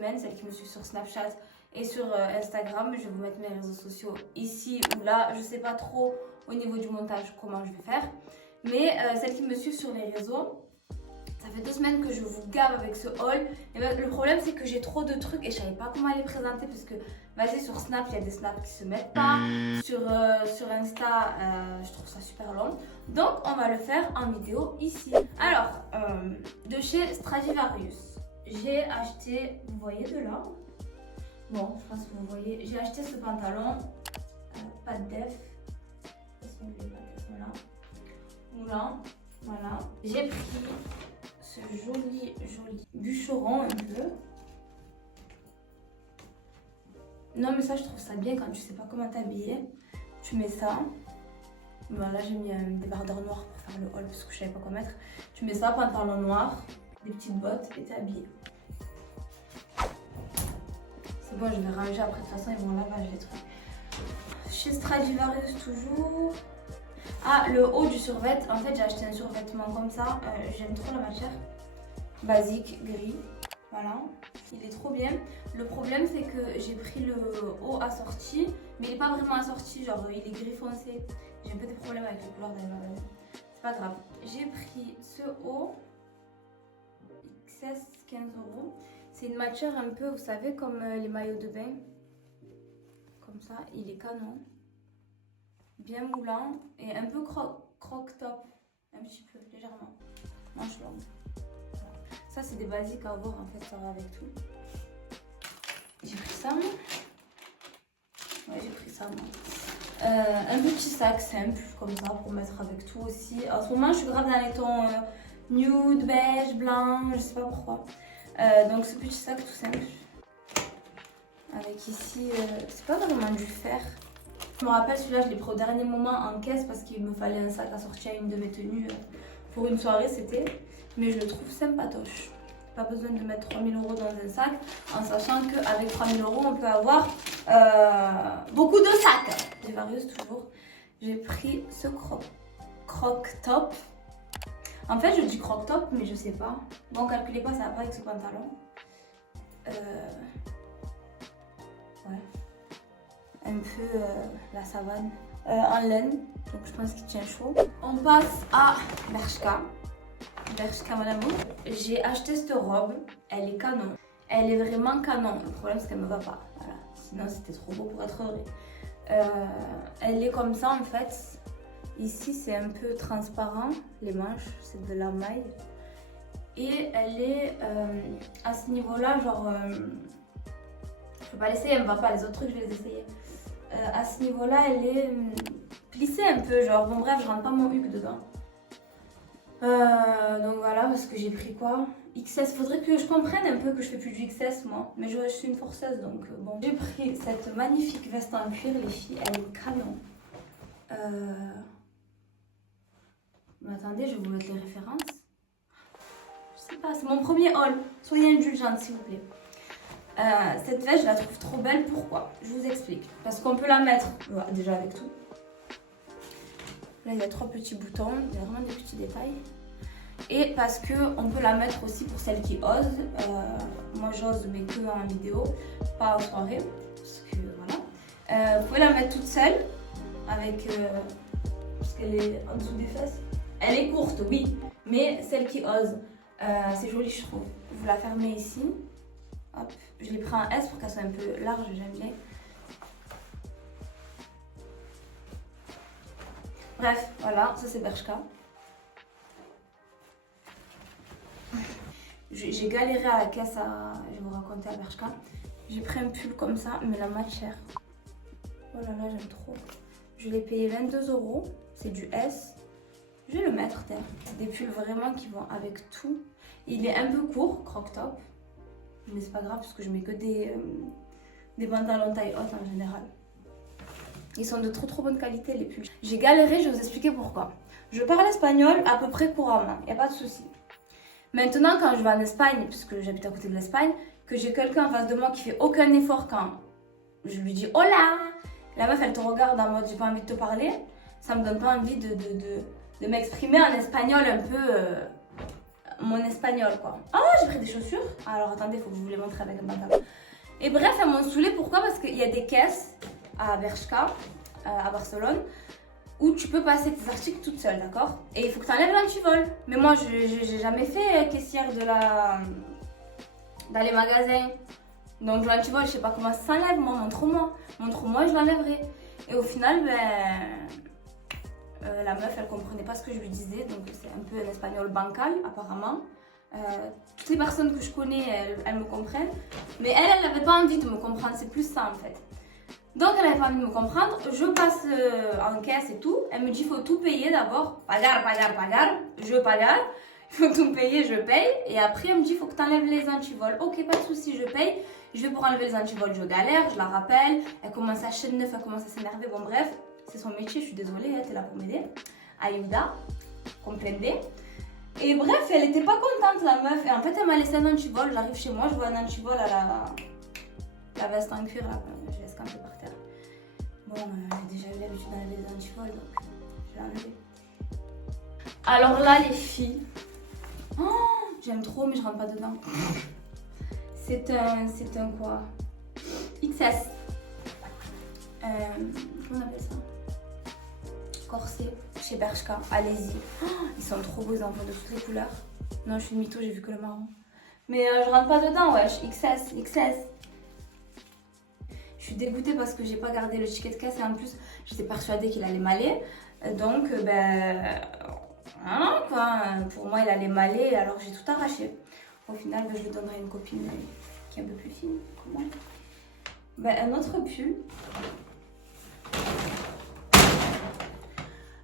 semaines, celles qui me suivent sur Snapchat et sur Instagram. Je vais vous mettre mes réseaux sociaux ici ou là. Je sais pas trop au niveau du montage comment je vais faire. Mais celles qui me suivent sur les réseaux, ça fait 2 semaines que je vous gave avec ce haul. Et ben, le problème c'est que j'ai trop de trucs et je savais pas comment les présenter parce que vas-y sur Snap, il y a des snaps qui se mettent pas. Sur Insta, je trouve ça super long. Donc on va le faire en vidéo ici. Alors, de chez Stradivarius, j'ai acheté, vous voyez de là? Bon, je pense que vous voyez. J'ai acheté ce pantalon, pas de def. Voilà. Voilà. J'ai pris ce joli bûcheron un peu. Non mais ça je trouve ça bien quand tu sais pas comment t'habiller. Tu mets ça. Voilà, j'ai mis un débardeur noir pour faire le haul parce que je savais pas quoi mettre. Tu mets ça, pantalon noir, des petites bottes et t'es habillé. C'est bon, je vais ranger après, de toute façon ils vont lavage les trucs. Chez Stradivarius toujours. Ah, le haut du survêt, en fait j'ai acheté un survêtement comme ça, j'aime trop la matière. Basique, gris, voilà, il est trop bien. Le problème c'est que j'ai pris le haut assorti, mais il n'est pas vraiment assorti, genre il est gris foncé. J'ai un peu des problèmes avec les couleurs des magasins, c'est pas grave. J'ai pris ce haut, XS 15 €. C'est une matière un peu, vous savez, comme les maillots de bain. Comme ça, il est canon. Bien moulant et un peu croc-top, un petit peu, légèrement. Manche longue. Voilà. Ça, c'est des basiques à avoir, en fait, ça va avec tout. J'ai pris ça. Ouais, j'ai pris ça, moi. Un petit sac simple, comme ça, pour mettre avec tout aussi. En ce moment, je suis grave dans les tons nude, beige, blanc, je sais pas pourquoi. Donc, ce petit sac tout simple. Avec ici, c'est pas vraiment du fer. Je me rappelle, celui-là, je l'ai pris au dernier moment en caisse parce qu'il me fallait un sac assorti à une de mes tenues pour une soirée, c'était. Mais je le trouve sympatoche. Pas besoin de mettre 3 000 € dans un sac, en sachant qu'avec 3 000 € on peut avoir beaucoup de sacs. Stradivarius toujours. J'ai pris ce croc-top. En fait, je dis croc-top, mais je sais pas. Bon, calculez pas, ça va pas avec ce pantalon. Ouais. Un peu la savane en laine, donc je pense qu'il tient chaud. On passe à Bershka madame. J'ai acheté cette robe, elle est canon, elle est vraiment canon. Le problème c'est qu'elle me va pas, voilà. Sinon c'était trop beau pour être vrai. Elle est comme ça en fait. Ici c'est un peu transparent, les manches c'est de la maille et elle est à ce niveau là, genre je peux pas l'essayer, elle me va pas, les autres trucs je vais les essayer. À ce niveau-là, elle est plissée un peu, genre, bon bref, je rentre pas mon huc dedans. Donc voilà, parce que j'ai pris quoi? XS, faudrait que je comprenne un peu que je fais plus du XS moi, mais je suis une forceuse donc bon. J'ai pris cette magnifique veste en cuir, les filles, elle est canon. Mais attendez, je vais vous mettre les références. Je sais pas, c'est mon premier haul, soyez indulgente s'il vous plaît. Cette veste, je la trouve trop belle. Pourquoi? Je vous explique. Parce qu'on peut la mettre déjà avec tout. Là, il y a 3 petits boutons. Il y a vraiment des petits détails. Et parce qu'on peut la mettre aussi pour celles qui osent. Moi, j'ose, mais que en vidéo, pas en soirée. Parce que voilà. Vous pouvez la mettre toute seule. Avec. Parce qu'elle est en dessous des fesses. Elle est courte, oui. Mais celle qui ose. C'est joli, je trouve. Vous la fermez ici. Hop, je l'ai pris en S pour qu'elle soit un peu large, j'aime bien. Bref, voilà, ça c'est Bershka. J'ai galéré à la caisse, je vais vous raconter à Bershka. J'ai pris un pull comme ça, mais la matière. Oh là là, j'aime trop. Je l'ai payé 22 €, c'est du S. Je vais le mettre, tiens. C'est des pulls vraiment qui vont avec tout. Il est un peu court, croc-top. Mais c'est pas grave parce que je mets que des pantalons taille haute en général. Ils sont de trop bonne qualité les pulls. J'ai galéré, je vais vous expliquer pourquoi. Je parle espagnol à peu près couramment, il n'y a pas de souci. Maintenant quand je vais en Espagne, parce que j'habite à côté de l'Espagne, que j'ai quelqu'un en face de moi qui fait aucun effort quand je lui dis hola, la meuf elle te regarde en mode j'ai pas envie de te parler, ça me donne pas envie de m'exprimer en espagnol un peu mon espagnol quoi. Ah, j'ai pris des chaussures. Alors attendez, il faut que je vous les montre avec un pantalon. Et bref, elles m'ont saoulée. Pourquoi? Parce qu'il y a des caisses à Bershka, à Barcelone, où tu peux passer tes articles toute seule, d'accord? Et il faut que tu enlèves l'antivol. Mais moi, j'ai jamais fait caissière dans les magasins. Donc l'antivol, je sais pas comment ça s'enlève. Moi, montre-moi. Montre-moi, je l'enlèverai. Et au final, la meuf, elle comprenait pas ce que je lui disais. Donc c'est un peu un espagnol bancal, apparemment. Toutes les personnes que je connais, elles me comprennent. Mais elle n'avait pas envie de me comprendre. C'est plus ça, en fait. Donc elle n'avait pas envie de me comprendre. Je passe en caisse et tout. Elle me dit, il faut tout payer d'abord. Pagar. Je pagar. Il faut tout payer, je paye. Et après, elle me dit, il faut que tu enlèves les antivols. Ok, pas de souci, je paye. Je vais pour enlever les antivols, je galère, je la rappelle. Elle commence à chaîner neuf, elle commence à s'énerver. Bon, bref, c'est son métier, je suis désolée, t'es là pour m'aider. Ayuda, comprende. Et bref, elle était pas contente, la meuf. Et en fait, elle m'a laissé un antivol. J'arrive chez moi, je vois un antivol à la veste en cuir, là. Je laisse camper par terre. Bon, j'ai déjà eu l'habitude d'enlever les antivols, donc je l'ai enlevé. Alors là, les filles, oh, j'aime trop, mais je rentre pas dedans. C'est un quoi? XS. Comment on appelle ça? Corset chez Bershka. Allez-y. Oh, ils sont trop beaux, les enfants de toutes les couleurs. Non, je suis une mytho, j'ai vu que le marron. Mais je rentre pas dedans, wesh. XS. Je suis dégoûtée parce que j'ai pas gardé le ticket de caisse et en plus, j'étais persuadée qu'il allait m'aller. Donc, voilà quoi. Pour moi, il allait m'aller alors j'ai tout arraché. Au final, je le donnerai à une copine qui est un peu plus fine. Comment? Un autre pull.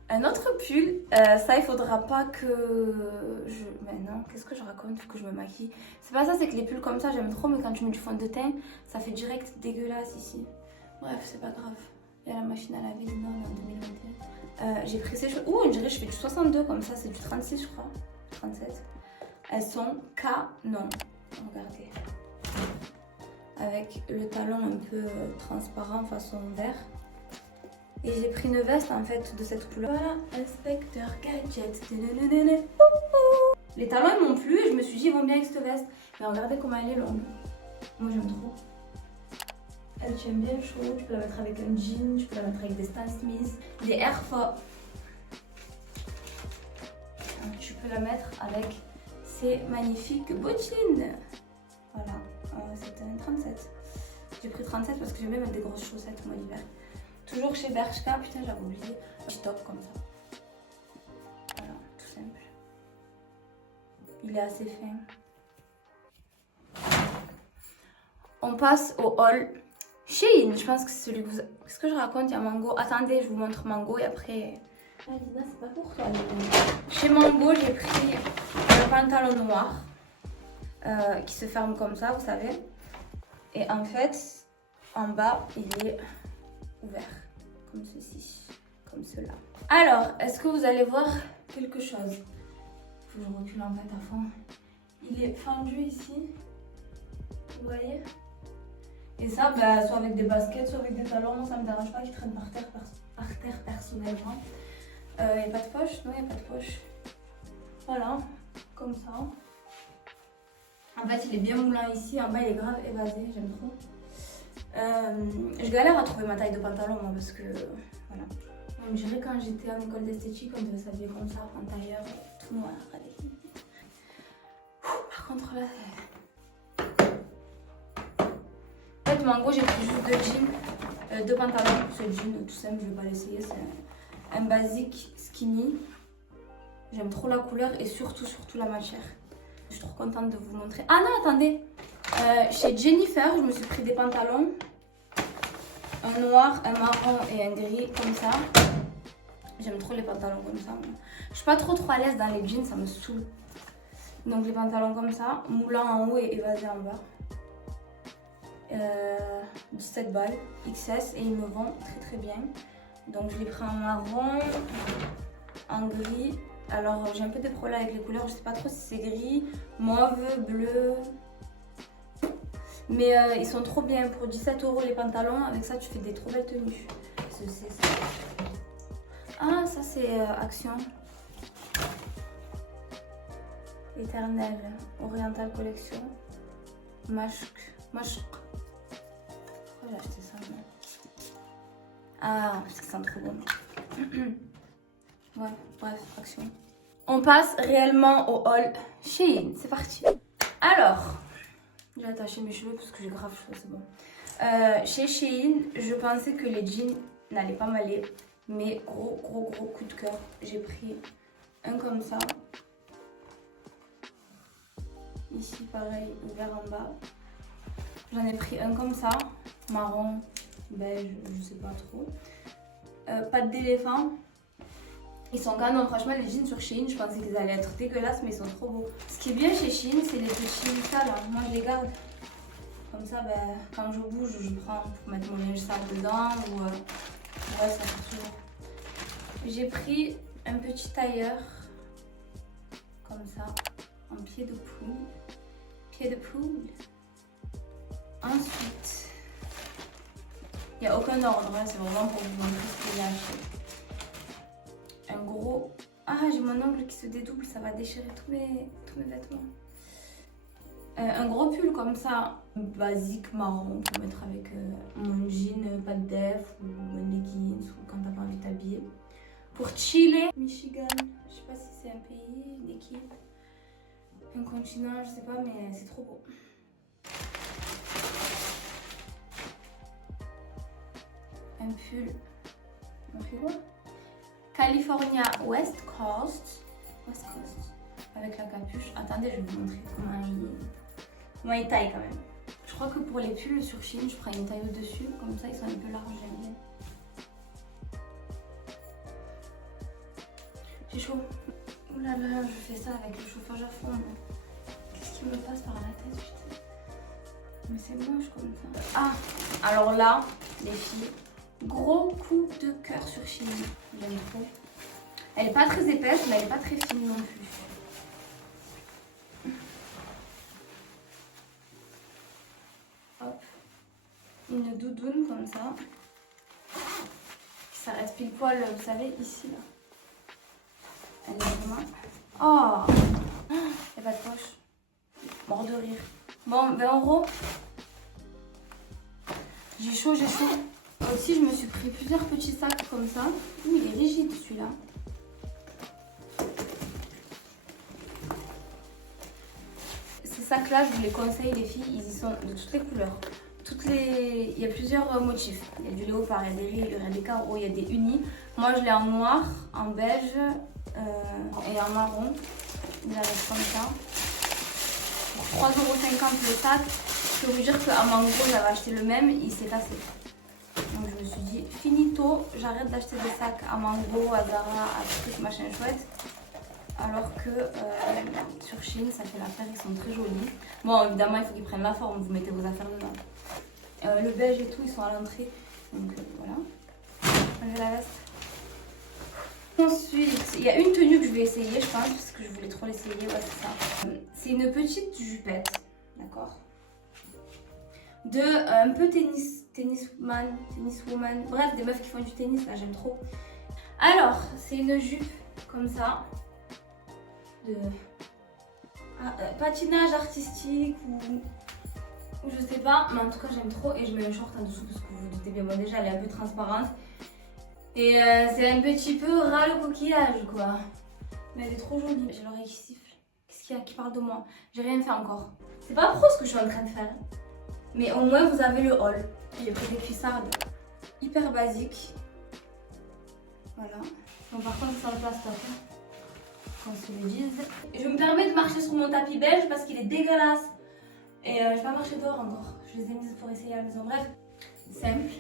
Un autre pull, ça il faudra pas que je... Mais non, qu'est-ce que je raconte? Il faut que je me maquille. C'est pas ça, c'est que les pulls comme ça j'aime trop, mais quand tu mets du fond de teint, ça fait direct dégueulasse ici. Bref, c'est pas grave. Il y a la machine à laver, non, on est en 2021. J'ai pris ces choses. Ouh, on dirait que je fais du 62 comme ça, c'est du 36 je crois. 37. Elles sont canon. Regardez. Avec le talon un peu transparent façon vert. Et j'ai pris une veste en fait de cette couleur. Voilà, inspecteur gadget. Les talons ils m'ont plu et je me suis dit ils vont bien avec cette veste. Mais regardez comment elle est longue. Moi j'aime trop. Elle tient bien chaud. Tu peux la mettre avec un jean, tu peux la mettre avec des Stan Smith, des Air Force. Tu peux la mettre avec ces magnifiques bottines. Voilà, c'était un 37. J'ai pris 37 parce que j'aime bien mettre des grosses chaussettes moi l'hiver. Toujours chez Bershka, putain j'avais oublié, un petit top comme ça. Voilà, tout simple. Il est assez fin. On passe au haul Shein. Je pense que c'est celui que vous... Qu'est-ce que je raconte? Il y a Mango. Attendez, je vous montre Mango et après... Ah Lina, c'est pas pour toi. Chez Mango, j'ai pris un pantalon noir qui se ferme comme ça, vous savez. Et en fait, en bas, il est ouvert, comme ceci, comme cela. Alors, est-ce que vous allez voir quelque chose? Faut que je recule en fait à fond. Il est fendu ici, vous voyez? Et ça, soit avec des baskets, soit avec des talons, ça me dérange pas qu'il traîne par terre personnellement. Il n'y a pas de poche? Non, il n'y a pas de poche. Voilà, comme ça. En fait, il est bien moulant ici, en bas il est grave évasé, j'aime trop. Je galère à trouver ma taille de pantalon moi parce que voilà. On dirait quand j'étais en école d'esthétique, on devait s'habiller comme ça, en tailleur, tout noir. Allez. Par contre là, en fait, Mango, j'ai pris juste deux jeans, deux pantalons. Ce jean tout simple, je vais pas l'essayer. C'est un basique skinny. J'aime trop la couleur et surtout la matière. Je suis trop contente de vous montrer. Ah non, attendez. Chez Jennifer, je me suis pris des pantalons. Un noir, un marron et un gris comme ça. J'aime trop les pantalons comme ça. Je suis pas trop à l'aise dans les jeans, ça me saoule. Donc les pantalons comme ça, moulants en haut et évasés en bas. 17 balles, XS et ils me vont très bien. Donc je les pris en marron, en gris. Alors j'ai un peu des problèmes avec les couleurs, je sais pas trop si c'est gris, mauve, bleu. Mais ils sont trop bien. Pour 17 € les pantalons, avec ça tu fais des trop belles tenues. C'est ça. Ah ça c'est Action. Éternel Oriental Collection. Mashk. Pourquoi j'ai acheté ça, moi? Ah, parce que c'est trop bon. Ouais, bref, action. On passe réellement au haul Shein. C'est parti. Alors, j'ai attaché mes cheveux parce que j'ai grave chaud, c'est bon. Chez Shein, je pensais que les jeans n'allaient pas m'aller. Mais gros coup de cœur. J'ai pris un comme ça. Ici, pareil, ouvert en bas. J'en ai pris un comme ça. Marron, beige, je sais pas trop. Pattes d'éléphant. Ils sont canons. Franchement, les jeans sur Shein, je pensais qu'ils allaient être dégueulasses, mais ils sont trop beaux. Ce qui est bien chez Shein, c'est les petits ça là. Moi, je les garde. Comme ça, ben, quand je bouge, je prends pour mettre mon linge sale dedans. Ou, ouais, ça fait toujours. J'ai pris un petit tailleur. Comme ça. En pied de poule. Pied de poule. Ensuite, il n'y a aucun ordre, hein, c'est vraiment pour vous montrer ce que j'ai acheté. Un gros... Ah, j'ai mon ongle qui se dédouble, ça va déchirer tous mes vêtements. Un gros pull comme ça, basique marron, pour mettre avec mon jean, pas de def, ou mon leggings, ou quand t'as pas envie de t'habiller. Pour chiller, Michigan, je sais pas si c'est un pays, une équipe, un continent, je sais pas, mais c'est trop beau. Un pull quoi? California West Coast avec la capuche. Attendez, je vais vous montrer comment il taille quand même. Je crois que pour les pulls sur Shein, je prends une taille au-dessus, comme ça ils sont un peu larges, j'aime bien. J'ai chaud. Ouh là là, je fais ça avec le chauffage à fond. Qu'est-ce qui me passe par la tête, putain? Mais c'est moche comme ça. Ah, alors là, les filles, gros coup de cœur sur Shein. J'aime trop. Elle est pas très épaisse, mais elle est pas très fine non plus. Hop. Une doudoune comme ça. Qui s'arrête pile poil, vous savez, ici là. Elle est vraiment... Oh, il n'y a pas de poche. Mort de rire. Bon, 20 €. J'ai chaud. Aussi, je me suis pris plusieurs petits sacs comme ça. Ouh, il est rigide celui-là. Ces sacs-là, je vous les conseille les filles. Ils y sont de toutes les couleurs. Il y a plusieurs motifs. Il y a du léopard, il y a des rayures, il y a des carreaux, il y a des unis. Moi, je l'ai en noir, en beige et en marron. Il arrive comme ça. Pour 3,50 € le sac. Je peux vous dire qu'à Mango, j'avais acheté le même, il s'est cassé. Donc je me suis dit, finito, j'arrête d'acheter des sacs à Mango, à Zara, à trucs machin chouette. Alors que sur Shein, ça fait l'affaire, ils sont très jolis. Bon, évidemment, il faut qu'ils prennent la forme, vous mettez vos affaires dedans. Le beige et tout, ils sont à l'entrée. Donc voilà. J'ai la veste. Ensuite, il y a une tenue que je vais essayer, je pense, parce que je voulais trop l'essayer. Ouais, c'est ça. C'est une petite jupette, d'accord? De un peu tenniswoman, bref, des meufs qui font du tennis, là j'aime trop. Alors, c'est une jupe comme ça, de patinage artistique ou je sais pas, mais en tout cas j'aime trop et je mets un short en dessous parce que vous vous doutez bien, moi déjà elle est un peu transparente. Et c'est un petit peu ras le coquillage quoi. Mais elle est trop jolie. J'ai l'oreille qui siffle. Qu'est-ce qu'il y a qui parle de moi? J'ai rien fait encore. C'est pas pro ce que je suis en train de faire. Mais au moins vous avez le haul. J'ai pris des cuissardes hyper basiques. Voilà. Bon par contre ça ne passe pas. Qu'on se le dise. Et je me permets de marcher sur mon tapis beige parce qu'il est dégueulasse. Et je vais pas marcher dehors encore. Je les ai mises pour essayer à la maison. Bref, simple.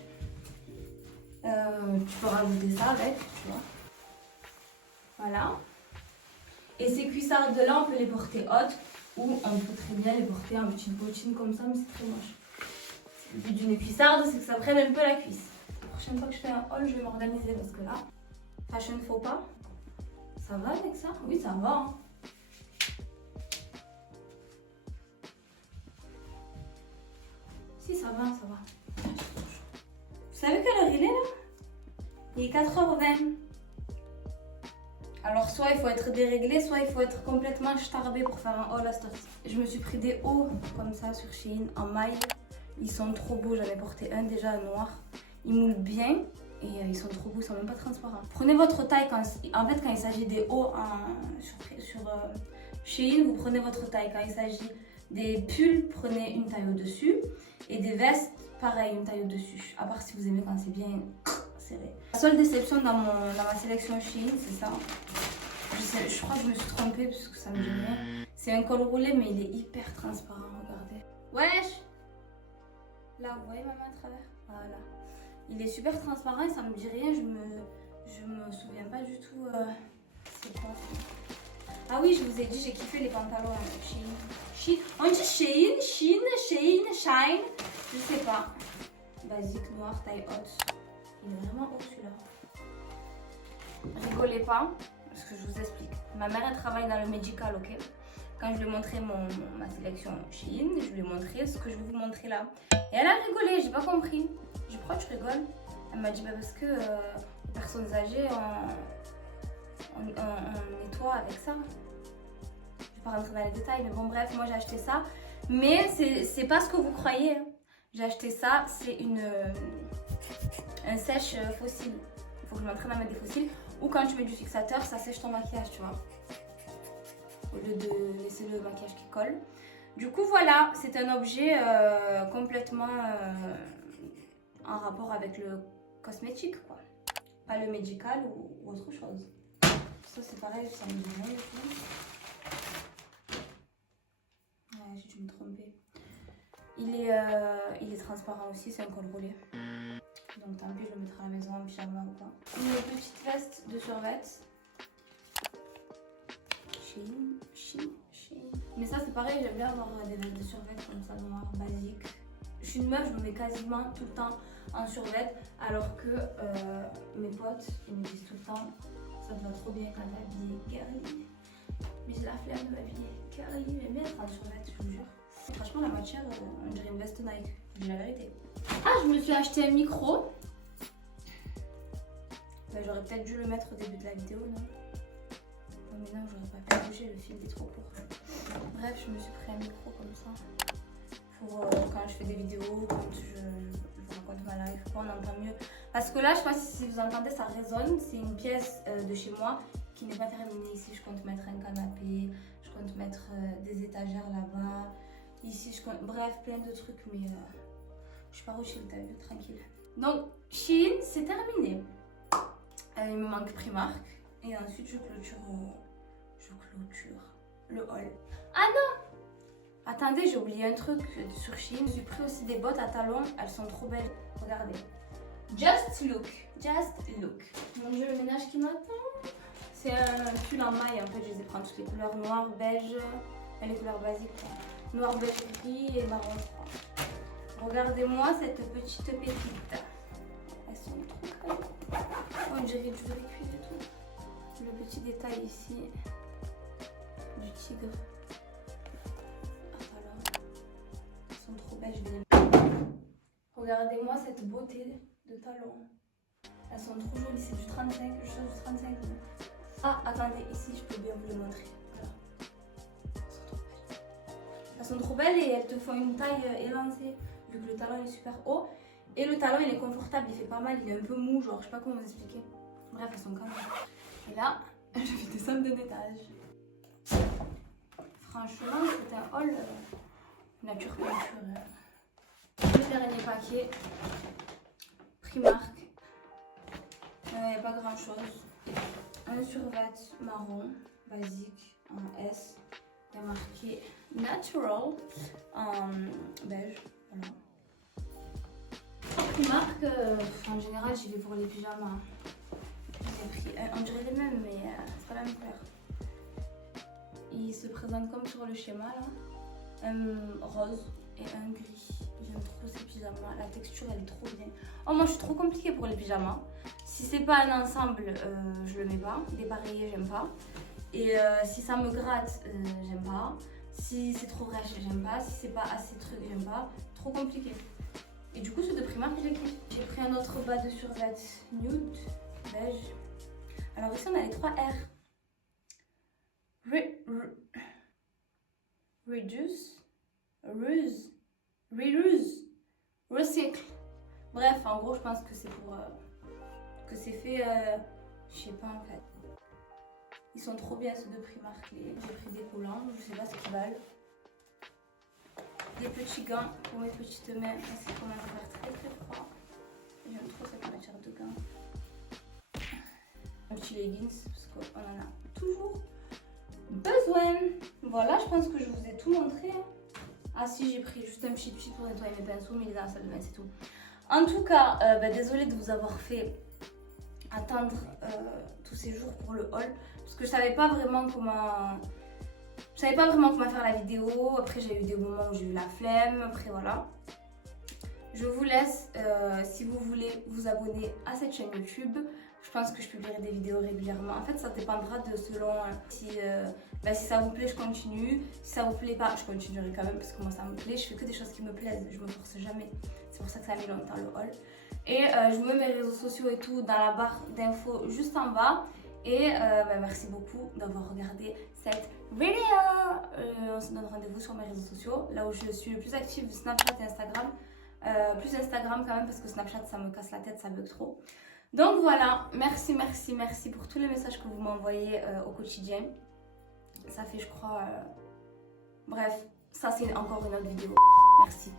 Tu peux rajouter ça avec, tu vois. Voilà. Et ces cuissardes là, on peut les porter hautes ou on peut très bien les porter en petite bottine comme ça, mais c'est très moche. Le but d'une cuissarde, c'est que ça prenne un peu la cuisse. La prochaine fois que je fais un haul, je vais m'organiser parce que là, fashion faux pas. Ça va avec ça? Oui, ça va. Hein. Si, ça va, ça va. Vous savez quelle heure il est là? Il est 4h20. Alors soit il faut être déréglé, soit il faut être complètement starbé pour faire un haul à cette heure-ci. Je me suis pris des hauts comme ça sur Shein en maille. Ils sont trop beaux, j'en ai porté un déjà à noir. Ils moulent bien et ils sont trop beaux, ils sont même pas transparents. Prenez votre taille quand il s'agit des hauts sur Shein, vous prenez votre taille. Quand il s'agit des pulls, prenez une taille au-dessus. Et des vestes, pareil, une taille au-dessus. À part si vous aimez quand c'est bien serré. La seule déception dans ma sélection Shein, c'est ça. Je crois que je me suis trompée parce que ça me dit rien. C'est un col roulé, mais il est hyper transparent, regardez. Wesh! Là, vous voyez ma main à travers? Voilà. Il est super transparent et ça me dit rien. Je me souviens pas du tout. C'est quoi ça? Ah oui, je vous ai dit, j'ai kiffé les pantalons Shein. On dit Shein, Shine. Je sais pas. Basique noir, taille haute. Il est vraiment haut celui-là. Rigolez pas, parce que je vous explique. Ma mère, elle travaille dans le médical, ok? Quand je lui ai montré ma sélection Shein, je lui ai montré ce que je vais vous montrer là. Et elle a rigolé, j'ai pas compris. J'ai dit pourquoi tu rigoles? Elle m'a dit bah parce que les personnes âgées, on nettoie avec ça. Je vais pas rentrer dans les détails, mais bon bref, moi j'ai acheté ça. Mais c'est pas ce que vous croyez. J'ai acheté ça, c'est un sèche fossile. Il faut que je m'entraîne à mettre des fossiles. Ou quand tu mets du fixateur, ça sèche ton maquillage, tu vois. Au lieu de laisser le maquillage qui colle. Du coup, voilà, c'est un objet complètement en rapport avec le cosmétique, quoi. Pas le médical ou autre chose. Ça, c'est pareil, ça me dit rien du tout. Ouais, j'ai dû me tromper. Il est transparent aussi, c'est un col roulé. Donc tant pis, je le mettrai à la maison en pyjama ou quoi. Une petite veste de survêt. Shein. Mais ça c'est pareil, j'aime bien avoir des vestes de survêt comme ça, noir, basique. Je suis une meuf, je me mets quasiment tout le temps en survêt, alors que mes potes, ils me disent tout le temps, ça te va trop bien quand t'es habillée girly. Mais j'ai la flemme de m'habiller girly, j'aime bien être en survêt, je vous jure. Franchement la matière, on dirait une veste Nike, je dis la vérité. Ah, je me suis acheté un micro. Ben, j'aurais peut-être dû le mettre au début de la vidéo, non? Non mais non, j'aurais pas pu bouger, le fil est trop court. Bref, je me suis pris un micro comme ça. Pour quand je fais des vidéos, quand je raconte ma life, quoi, on entend mieux. Parce que là, je sais pas si vous entendez, ça résonne. C'est une pièce de chez moi qui n'est pas terminée. Ici, je compte mettre un canapé, je compte mettre des étagères là-bas. Ici, je compte... Bref, plein de trucs, mais je suis pas rushée, t'as vu, tranquille. Donc, Shein, c'est terminé. Il me manque Primark. Et ensuite, je clôture le haul. Ah non! Attendez, j'ai oublié un truc sur Shein. J'ai pris aussi des bottes à talons. Elles sont trop belles. Regardez. Just look. Mon dieu, le ménage qui m'attend. C'est un pull en maille. En fait, je les ai pris toutes les couleurs noires, beige. Les couleurs basiques. Noir, beige, gris et marron froid. Regardez-moi cette petite pépite. Elles sont trop belles. On dirait du vrai cuir et tout. Le petit détail ici du tigre. Elles sont trop belles, je vais les... Regardez-moi cette beauté de talons. Elles sont trop jolies, c'est du 35, je suis du 35. Ah, attendez, ici je peux bien vous les montrer. Voilà. Elles sont trop belles et elles te font une taille élancée, vu que le talon est super haut. Et le talon il est confortable, il fait pas mal, il est un peu mou, genre je sais pas comment vous expliquer. Bref, elles sont quand même. Et là, je vais descendre d'un étage. Franchement, c'est un haul nature peinture. Le dernier paquet, Primark. Il n'y a pas grand chose. Un survêt marron, basique, en S. Il y a marqué Natural en beige. Voilà. Primark, en général, j'y vais pour les pyjamas. J'ai pris, on dirait les mêmes, mais c'est pas la même couleur. Il se présente comme sur le schéma là, un rose et un gris. J'aime trop ces pyjamas, la texture elle est trop bien. Oh moi je suis trop compliquée pour les pyjamas. Si c'est pas un ensemble, je le mets pas. Dépareillé, j'aime pas. Et si ça me gratte, j'aime pas. Si c'est trop rêche, j'aime pas. Si c'est pas assez truc, j'aime pas. Trop compliqué. Et du coup, ceux de Primark, je les kiffe. J'ai pris un autre bas de survêt nude, beige. Alors ici, on a les 3 R. Reduce, reuse, recycle. Bref, en gros, je pense que c'est pour que c'est fait, je sais pas en fait. Ils sont trop bien ceux de Primark. J'ai pris des collants, je sais pas ce qu'ils valent. Des petits gants pour mes petites mains parce qu'il commence à faire très très froid. J'aime trop cette matière de gants. Un petit leggings parce qu'on en a toujours besoin. Voilà, je pense que je vous ai tout montré. Ah si, j'ai pris juste un petit tuile pour nettoyer mes pinceaux, mais il est dans la salle de bain, c'est tout. En tout cas, désolée de vous avoir fait attendre tous ces jours pour le haul, parce que je savais pas vraiment comment faire la vidéo. Après j'ai eu des moments où j'ai eu la flemme, après voilà. Je vous laisse, si vous voulez vous abonner à cette chaîne YouTube. Je pense que je publierai des vidéos régulièrement. En fait, ça dépendra de selon si ça vous plaît, je continue. Si ça vous plaît pas, je continuerai quand même parce que moi ça me plaît. Je fais que des choses qui me plaisent, je me force jamais. C'est pour ça que ça a mis longtemps le haul. Et je vous mets mes réseaux sociaux et tout dans la barre d'infos juste en bas. Et merci beaucoup d'avoir regardé cette vidéo. On se donne rendez-vous sur mes réseaux sociaux, là où je suis le plus active, Snapchat et Instagram. Plus Instagram quand même parce que Snapchat ça me casse la tête, ça bug trop. Donc voilà, merci pour tous les messages que vous m'envoyez au quotidien. Ça fait je crois... Bref, ça c'est encore une autre vidéo. Merci.